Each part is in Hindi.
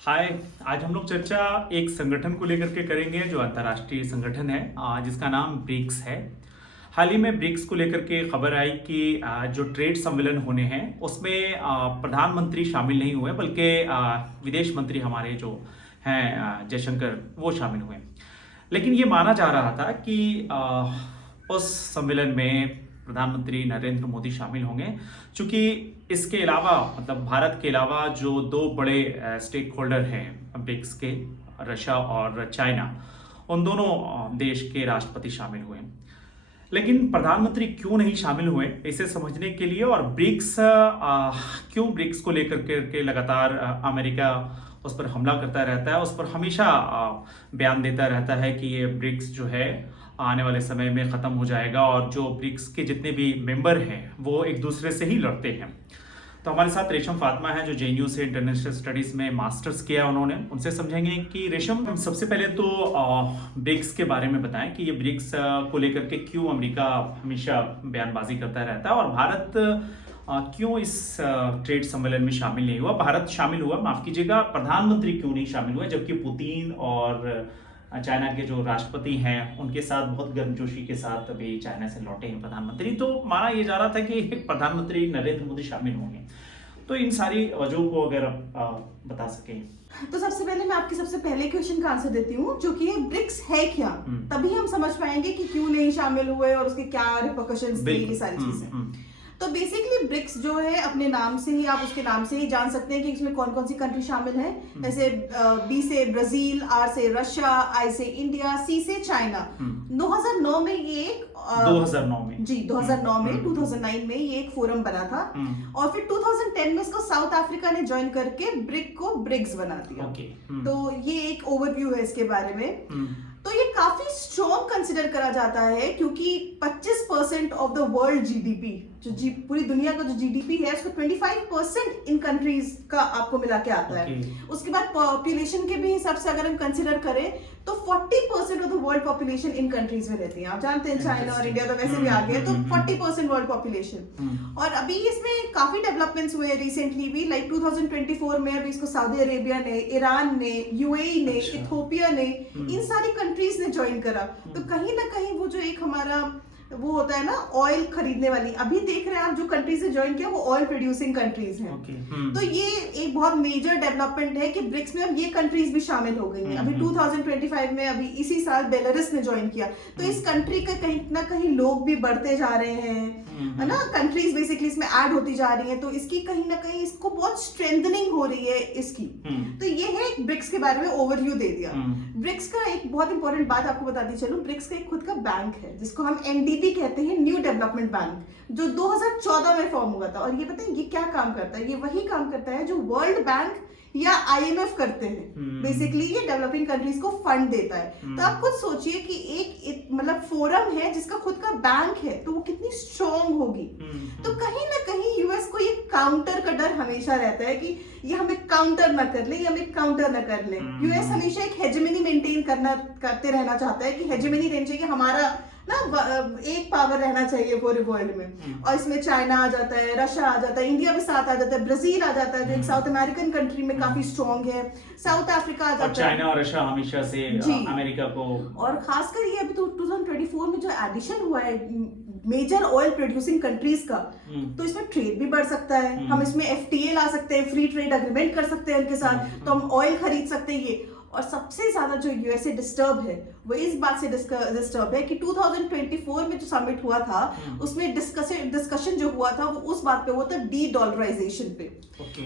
हाय। आज हम लोग चर्चा एक संगठन को लेकर के करेंगे जो अंतर्राष्ट्रीय संगठन है, जिसका नाम ब्रिक्स है। हाल ही में ब्रिक्स को लेकर के खबर आई कि जो ट्रेड सम्मेलन होने हैं उसमें प्रधानमंत्री शामिल नहीं हुए, बल्कि विदेश मंत्री हमारे जो हैं जयशंकर, वो शामिल हुए। लेकिन ये माना जा रहा था कि उस सम्मेलन में प्रधानमंत्री नरेंद्र मोदी शामिल होंगे, क्योंकि इसके अलावा मतलब भारत के अलावा जो दो बड़े स्टेक होल्डर हैं ब्रिक्स के, रशिया और चाइना, उन दोनों देश के राष्ट्रपति शामिल हुए। लेकिन प्रधानमंत्री क्यों नहीं शामिल हुए, इसे समझने के लिए और ब्रिक्स क्यों ब्रिक्स को लेकर के लगातार अमेरिका उस पर हमला करता रहता है, उस पर हमेशा बयान देता रहता है कि ये ब्रिक्स जो है आने वाले समय में ख़त्म हो जाएगा और जो ब्रिक्स के जितने भी मेंबर हैं वो एक दूसरे से ही लड़ते हैं। तो हमारे साथ रेशम फातिमा है जो जेएनयू से इंटरनेशनल स्टडीज़ में मास्टर्स किया उन्होंने। उनसे समझेंगे कि रेशम, सबसे पहले तो ब्रिक्स के बारे में बताएं कि ये ब्रिक्स को लेकर के क्यों अमेरिका हमेशा बयानबाजी करता रहता है और भारत क्यों इस ट्रेड सम्मेलन में शामिल नहीं हुआ। भारत शामिल हुआ, माफ कीजिएगा, प्रधानमंत्री क्यों नहीं शामिल हुआ, जबकि पुतिन और चाइना के जो राष्ट्रपति हैं उनके साथ बहुत गर्मजोशी के साथ अभी चाइना से लौटे हैं प्रधानमंत्री। तो माना यह जा रहा था कि प्रधानमंत्री नरेंद्र मोदी शामिल होंगे। तो इन सारी वजहों को अगर आप बता सकें। तो सबसे पहले मैं आपके सबसे पहले क्वेश्चन का आंसर देती हूँ, जो कि ये ब्रिक्स है क्या। तभी हम समझ पाएंगे कि क्यों नहीं शामिल हुए और उसके क्या रिपरकशंस थे, ये सारी चीजें। तो बेसिकली ब्रिक्स जो है, अपने नाम से ही आप उसके नाम से ही जान सकते हैं कि इसमें कौन कौन सी कंट्री शामिल है। जैसे बी से ब्राजील, आर से रशिया, आई से इंडिया, सी से चाइना। 2009 में ये एक 2009 में 2009 में ये एक फोरम बना था और फिर 2010 में इसको साउथ अफ्रीका ने ज्वाइन करके ब्रिक को ब्रिक्स बना दिया। तो ये एक ओवरव्यू है इसके बारे में। तो ये काफी स्ट्रॉन्ग कंसिडर करा जाता है क्योंकि 25% ऑफ द वर्ल्ड जीडीपी, पूरी दुनिया का जो जीडीपी है उसको 25% इन कंट्रीज का आपको मिला के आता है। उसके बाद पॉपुलेशन के भी हिसाब से अगर हम कंसिडर करें तो 40% of the world population in countries में रहती है। आप जानते हैं चाइना और इंडिया तो वैसे भी आ गए, तो 40% वर्ल्ड पॉपुलेशन। और अभी इसमें काफी डेवलपमेंट्स हुए रिसेंटली भी, लाइक 2024 में अभी इसको सऊदी अरेबिया ने, ईरान ने, यूएई ने, इथियोपिया ने, इन सारी कंट्रीज ने ज्वाइन करा। तो कहीं ना कहीं वो जो एक हमारा वो होता है ना ऑयल खरीदने वाली, अभी देख रहे हैं आप जो कंट्रीज से ज्वाइन किया वो ऑयल प्रोड्यूसिंग कंट्रीज हैं। तो ये एक बहुत मेजर डेवलपमेंट है कि ब्रिक्स में अब ये कंट्रीज भी शामिल हो गई हैं। अभी 2025 में अभी इसी साल बेलारूस ने ज्वाइन किया। तो इस कंट्री के कहीं ना कहीं लोग भी बढ़ते जा रहे हैं, है ना, कंट्रीज बेसिकली इसमें ऐड होती जा रही हैं। तो इसकी कहीं ना कहीं इसको बहुत स्ट्रेंथनिंग हो रही है इसकी। तो ये है ब्रिक्स के बारे में ओवरव्यू दे दिया। ब्रिक्स का एक बहुत इंपॉर्टेंट बात आपको बताती चलूं, ब्रिक्स का एक खुद का बैंक है जिसको हम एनडीबी कहते हैं, न्यू डेवलपमेंट बैंक, जो 2014 में फॉर्म हुआ था। और ये पता है ये क्या काम करता है? ये वही काम करता है जो वर्ल्ड बैंक या आईएमएफ करते हैं। बेसिकली ये डेवलपिंग कंट्रीज को फंड देता है। तो आप खुद सोचिए कि एक मतलब फोरम है जिसका खुद का बैंक है, तो वो कितनी स्ट्रॉन्ग होगी। तो कहीं ना कहीं यूएस को ये काउंटर का डर हमेशा रहता है कि ये हमें काउंटर ना कर ले, ये हमें काउंटर ना कर ले। यूएस हमेशा एक हेजेमनी मेंटेन करते रहना चाहता है कि हेजेमनी रहनी चाहिए, हमारा ना एक पावर रहना चाहिए पूरे वर्ल्ड में। और इसमें चाइना आ जाता है, रशिया आ जाता है, इंडिया भी साथ आ जाता है, ब्राजील आ जाता है जो एक साउथ अमेरिकन कंट्री में काफी स्ट्रॉन्ग है, साउथ अफ्रीका आ जाता है। चाइना और रशिया हमेशा से अमेरिका को, और खासकर ये अभी तो 2024 में जो एडिशन हुआ है मेजर ऑयल प्रोड्यूसिंग कंट्रीज का, तो इसमें ट्रेड भी बढ़ सकता है। हम इसमें एफटीए ला सकते हैं, फ्री ट्रेड एग्रीमेंट कर सकते हैं उनके साथ, तो हम ऑयल खरीद सकते हैं ये। और सबसे ज्यादा जो यूएसए डिस्टर्ब है वो इस बात से डिस्टर्ब है कि 2024 में जो समिट हुआ था उसमें डिस्कशन जो हुआ था वो उस बात पे हुआ था, डी डॉलराइजेशन पे।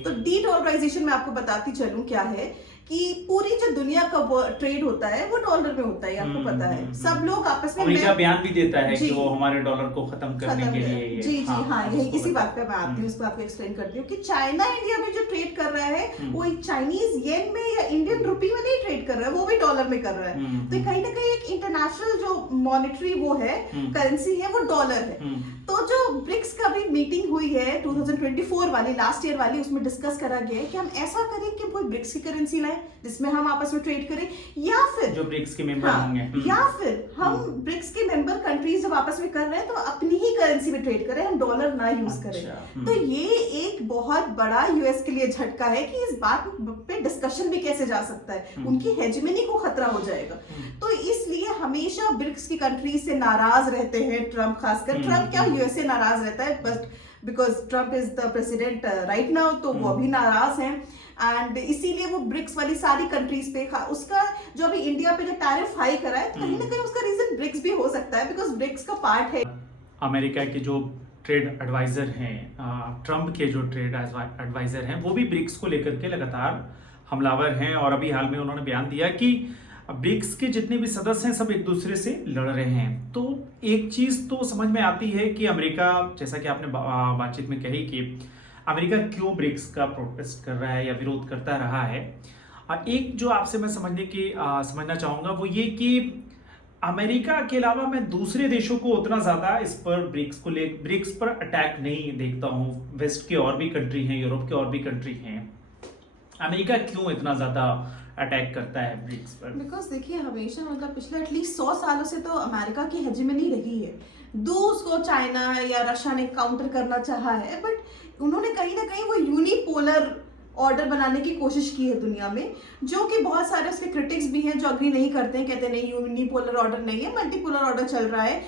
तो डी डॉलराइजेशन में आपको बताती चलूं क्या है कि पूरी जो दुनिया का ट्रेड होता है वो डॉलर में होता है, आपको पता है। सब लोग आपस में अमेरिका बयान भी देता है कि वो हमारे डॉलर को खत्म करने के लिए। जी यही इसी बात पे मैं आती हूँ, इसको आपको एक्सप्लेन करती हूँ कि चाइना इंडिया में जो ट्रेड कर रहा है वो चाइनीज येन में या इंडियन रुपी में नहीं ट्रेड कर रहा है, वो भी डॉलर में कर रहा है। तो कहीं ना कहीं एक इंटरनेशनल जो मॉनेटरी वो है, करेंसी है, वो डॉलर है। तो जो ब्रिक्स का भी मीटिंग हुई है 2024 वाली, लास्ट ईयर वाली, उसमें डिस्कस करा गया है कि हम ऐसा करें कि कोई ब्रिक्स की करेंसी लाए है जिसमें हम आपस में ट्रेड करें, या फिर जो ब्रिक्स के मेंबर होंगे, या फिर हम ब्रिक्स के मेंबर कंट्रीज जब आपस में कर रहे हैं तो अपनी ही करेंसी में ट्रेड करें, हम डॉलर ना यूज करें। तो ये एक बहुत बड़ा यूएस के लिए झटका है कि इस बात पे डिस्कशन भी कैसे जा सकता है, उनकी हेजेमनी को खतरा हो जाएगा। तो इसलिए हमेशा ब्रिक्स की कंट्रीज से नाराज रहते हैं ट्रम्प, खासकर ट्रम्प क्या यूएसए नाराज रहता है, but because Trump is the president right now, तो वो अभी नाराज हैं एंड इसीलिए वो ब्रिक्स वाली सारी कंट्रीज पे उसका जो अभी इंडिया पे जो टैरिफ हाई करा है, कहीं ना कहीं उसका रीजन ब्रिक्स भी हो सकता है, बिकॉज ब्रिक्स का पार्ट है। अमेरिका के जो ट्रेड एडवाइजर हैं, ट्रम्प के जो ट्रेड एडवाइजर हैं, वो भी ब्रिक्स को लेकर के लगातार हमलावर हैं और अभी हाल में उन्होंने बयान दिया कि ब्रिक्स के जितने भी सदस्य हैं सब एक दूसरे से लड़ रहे हैं। तो एक चीज तो समझ में आती है कि अमेरिका, जैसा कि आपने बातचीत में कही कि अमेरिका क्यों ब्रिक्स का प्रोटेस्ट कर रहा है या विरोध करता रहा है। एक जो आपसे मैं समझना चाहूंगा वो ये कि अमेरिका के अलावा मैं दूसरे देशों को उतना ज्यादा इस पर ब्रिक्स पर अटैक नहीं देखता हूँ। वेस्ट के और भी कंट्री हैं, यूरोप के और भी कंट्री हैं, अमेरिका क्यों इतना ज्यादा अटैक करता है ब्रिक्स पर? बिकॉज देखिए हमेशा मतलब पिछले एटलीस्ट 100 सालों से तो अमेरिका की हेजेमनी रही है। दूसरों को चाइना या रशिया ने काउंटर करना चाहा है, बट उन्होंने कहीं ना कहीं वो यूनिपोलर ऑर्डर बनाने की कोशिश की है दुनिया में, जो कि बहुत सारे उसके क्रिटिक्स भी हैं जो अग्री नहीं करते हैं, कहते नहीं यूनिपोलर ऑर्डर नहीं है, मल्टीपोलर ऑर्डर चल रहा है,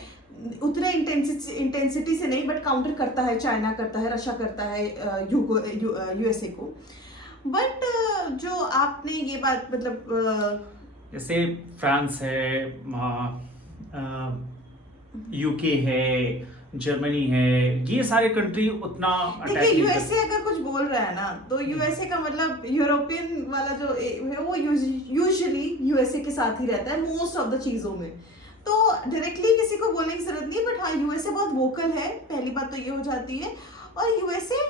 उतने इंटेंसिटी से नहीं, बट काउंटर करता है, चाइना करता है, रशिया करता है यूएसए को। बट जो आपने ये बात मतलब जैसे फ्रांस है, यूके है, जर्मनी है, ये सारे कंट्री उतना देखिए यूएसए अगर कुछ बोल रहा है ना, तो यूएसए का मतलब यूरोपियन वाला जो है वो यूजुअली यूएसए के साथ ही रहता है मोस्ट ऑफ द चीजों में, तो डायरेक्टली किसी को बोलने की जरूरत नहीं। बट हाँ, यूएसए बहुत वोकल है, पहली बात तो ये हो जाती है, और यूएसए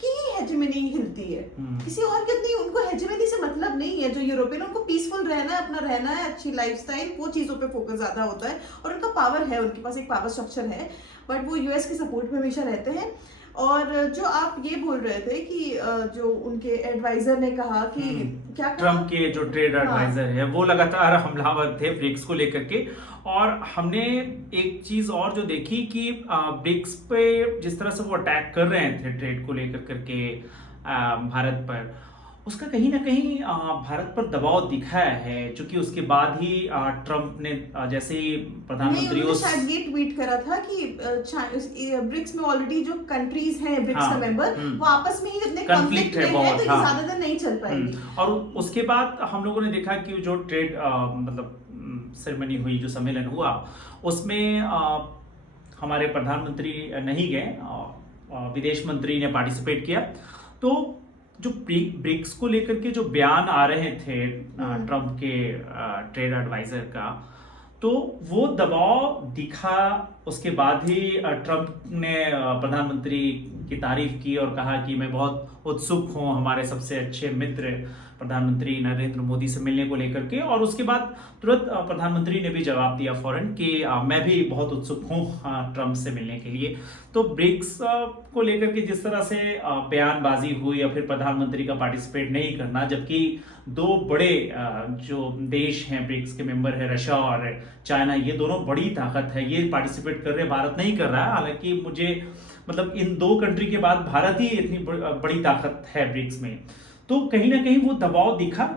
की हेजेमनी हिलती है, किसी और की उतनी उनको हेजेमनी से मतलब नहीं है। जो यूरोपियन, उनको पीसफुल रहना है, अपना रहना है, अच्छी लाइफस्टाइल, वो चीजों पे फोकस ज्यादा होता है, और उनका पावर है, उनके पास एक पावर स्ट्रक्चर है, बट वो यूएस के सपोर्ट में हमेशा रहते हैं। और जो आप ये बोल रहे थे कि जो उनके एडवाइजर ने कहा कि क्या ट्रम्प के जो ट्रेड एडवाइजर है वो लगातार हमलावर थे ब्रिक्स को लेकर के। और हमने एक चीज और जो देखी कि ब्रिक्स पे जिस तरह से वो अटैक कर रहे थे ट्रेड को लेकर करके भारत पर, उसका कहीं ना कहीं भारत पर दबाव दिखाया है, क्योंकि उसके बाद ही ट्रम्प ने जैसे ही प्रधानमंत्री शायद ये ट्वीट करा था कि ब्रिक्स में ऑलरेडी जो कंट्रीज हैं ब्रिक्स का मेंबर, वो आपस में ही अपने कॉन्फ्लिक्ट में है, तो ये ज्यादा दिन नहीं चल पाएगी। और उसके बाद हम लोगों ने देखा कि जो ट्रेड मतलब सेरेमनी हुई, जो सम्मेलन हुआ, उसमें हमारे प्रधानमंत्री नहीं गए, विदेश मंत्री ने पार्टिसिपेट किया। तो जो ब्रिक्स को लेकर के जो बयान आ रहे थे ट्रम्प के ट्रेड एडवाइजर का, तो वो दबाव दिखा। उसके बाद ही ट्रम्प ने प्रधानमंत्री की तारीफ की और कहा कि मैं बहुत उत्सुक हूं हमारे सबसे अच्छे मित्र प्रधानमंत्री नरेंद्र मोदी से मिलने को लेकर के। और उसके बाद तुरंत प्रधानमंत्री ने भी जवाब दिया फौरन कि मैं भी बहुत उत्सुक हूं ट्रम्प से मिलने के लिए। तो ब्रिक्स को लेकर के जिस तरह से बयानबाजी हुई या फिर प्रधानमंत्री का पार्टिसिपेट नहीं करना, जबकि दो बड़े जो देश हैं ब्रिक्स के मेंबर है, रशिया और चाइना, ये दोनों बड़ी ताकत है, ये पार्टिसिपेट कर रहे, भारत नहीं कर रहा है। हालांकि मुझे मतलब इन दो कंट्री के बाद भारत ही इतनी बड़ी ताकत है ब्रिक्स में, तो कहीं ना कहीं वो दबाव दिखा।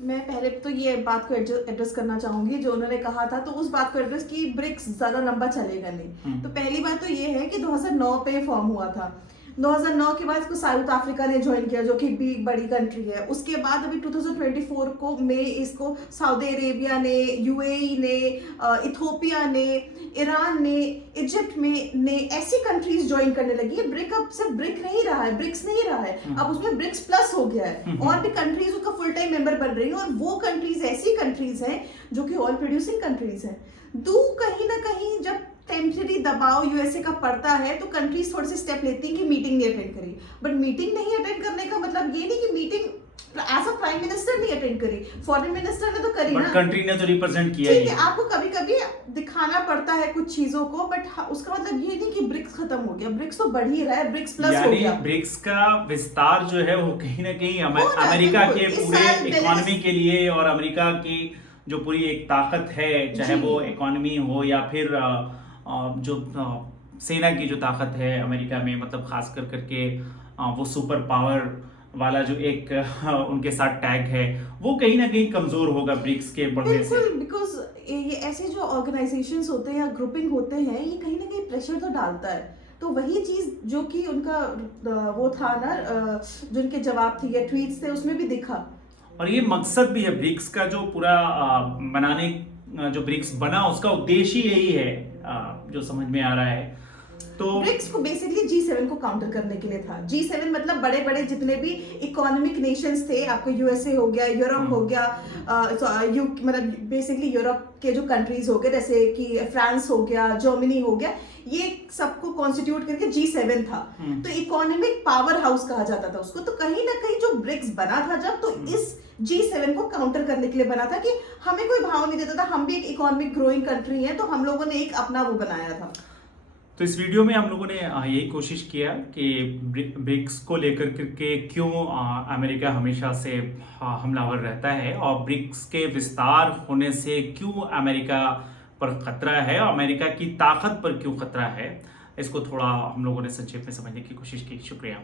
मैं पहले तो ये बात को एड्रेस करना चाहूंगी जो उन्होंने कहा था, तो उस बात को एड्रेस की ब्रिक्स ज्यादा लंबा चलेगा नहीं। तो पहली बात तो ये है कि 2009 पे फॉर्म हुआ था, 2009 के बाद इसको साउथ अफ्रीका ने ज्वाइन किया, जो कि भी बड़ी कंट्री है। उसके बाद अभी 2024 को में इसको सऊदी अरेबिया ने, यूएई ने, इथियोपिया ने, ईरान ने, इजिप्ट ने ऐसी कंट्रीज ज्वाइन करने लगी है। ब्रिक अब सिर्फ ब्रिक नहीं रहा है, ब्रिक्स नहीं रहा है, अब उसमें ब्रिक्स प्लस हो गया है, और भी कंट्रीज उसका फुल टाइम मेंबर बन रही है। और वो कंट्रीज ऐसी कंट्रीज हैं जो कि ऑयल प्रोड्यूसिंग कंट्रीज हैं। कहीं ना कहीं जब टेम्पररी दबाव यूएसए का पड़ता है तो कंट्रीज थोड़े से स्टेप लेती हैं कि मीटिंग नहीं अटेंड करी। बट मीटिंग नहीं अटेंड करने का मतलब ये नहीं कि meeting as a prime minister नहीं अटेंड करी, फॉरेन मिनिस्टर ने तो करी ना, कंट्री ने तो रिप्रेजेंट किया। ठीक है, आपको कभी कभी दिखाना पड़ता है कुछ चीजों को, बट उसका मतलब ये नहीं कि ब्रिक्स खत्म हो गया, ब्रिक्स तो बढ़ ही रहा है, ब्रिक्स प्लस हो गया। ब्रिक्स का विस्तार जो है वो कहीं ना कहीं अमेरिका के पूरे इकोनॉमी के लिए, और अमेरिका की जो पूरी एक ताकत है, चाहे वो इकोनॉमी हो या फिर जो सेना की जो ताकत है अमेरिका में, मतलब खास कर करके वो सुपर पावर वाला जो एक उनके साथ टैग है, वो कहीं ना कहीं कमजोर होगा ब्रिक्स के बढ़ने से। बिकॉज ये ऐसे जो ऑर्गेनाइजेशंस होते हैं या ग्रुपिंग होते हैं, ये कहीं ना कहीं प्रेशर तो डालता है। तो वही चीज जो कि उनका वो था ना, जो उनके जवाब थे या ट्वीट्स थे, उसमें भी दिखा। और ये मकसद भी है ब्रिक्स का, जो पूरा बनाने, जो ब्रिक्स बना उसका उद्देश्य यही है, जो समझ में आ रहा है। तो ब्रिक्स को बेसिकली G7 को काउंटर करने के लिए था। G7 मतलब बड़े बड़े जितने भी इकोनॉमिक नेशंस थे, आपको यूएसए हो गया, यूरोप हो गया, मतलब बेसिकली यूरोप के जो कंट्रीज हो गए, जैसे कि फ्रांस हो गया, जर्मनी हो गया, ये सबको कॉन्स्टिट्यूट करके G7 था। तो इकोनॉमिक पावर हाउस कहा जाता था उसको। तो कहीं ना कहीं जो ब्रिक्स बना था जब, तो इस G7 को काउंटर करने के लिए बना था कि हमें कोई भाव नहीं देता था, हम भी एक इकोनॉमिक ग्रोइंग कंट्री है, तो हम लोगों ने एक अपना वो बनाया था। तो इस वीडियो में हम लोगों ने यही कोशिश किया कि ब्रिक्स को लेकर के क्यों अमेरिका हमेशा से हमलावर रहता है, और ब्रिक्स के विस्तार होने से क्यों अमेरिका पर खतरा है, और अमेरिका की ताकत पर क्यों खतरा है, इसको थोड़ा हम लोगों ने संक्षेप में समझने की कोशिश की। शुक्रिया।